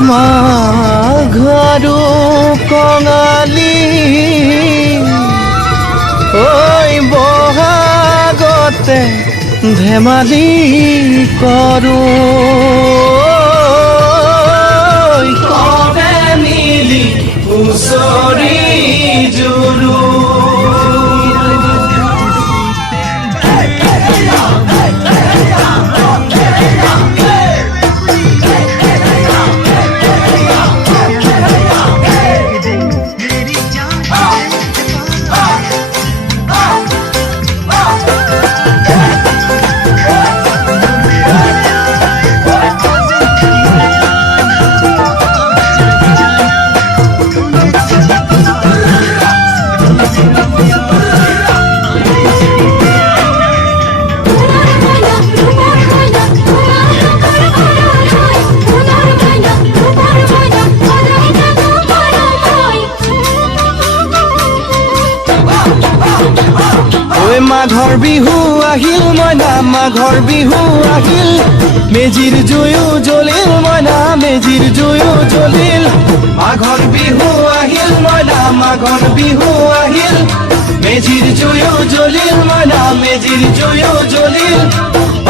মাঘৰো কঙালী ঐ বহাগতে ধেমালি কৰোঁ কবে মিলি হুঁচৰি জুৰু মাঘৰ বিহু আহিল মইনা মাঘৰ বিহু আহিল মেজিৰ জুয়ো জ্বলিল মইনা মেজিৰ জুয়ো জ্বলিল মাঘৰ বিহু আহিল মইনা মাঘৰ বিহু আহিল মেজিৰ জুয়ো জ্বলিল মইনা মেজিৰ জুয়ো জ্বলিল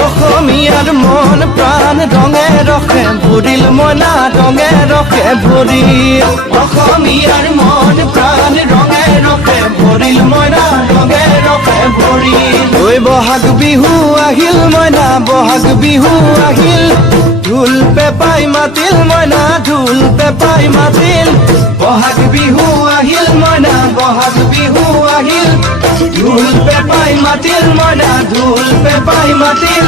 অসমীয়াৰ মন প্ৰাণ ৰঙে ৰখে ভৰিল মইনা ৰঙে ৰখে ভৰিল অসমীয়াৰ মন প্ৰাণ ৰঙে ৰখে ভৰিল মইনা ৰঙে ৰখে ভৰিল ঐ বহাগ বিহু আহিল মইনা বহাগ বিহু আহিল ঢোল পেপাই মাতিল মইনা ঢোল পেপাই মাতিল বহাগ বিহু আহিল মইনা বহাগ বিহু আহিল ঢোল পেপাই মাতিল মইনা ঢোল পেপাই মাতিল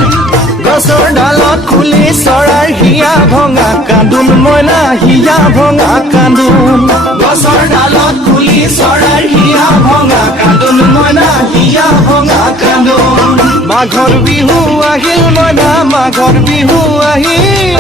গছৰ ডালত খুলি চৰাইৰ হিয়া ভঙা কান্দোন মইনা হিয়া ভঙা কান্দোন গছৰ ডালত খুলি চৰাইৰ হিয়া ভঙা কান্দোন মইনা হিয়া ভঙা কান্দোন মাঘৰ বিহু আহিল মইনা মাঘৰ বিহু আহিল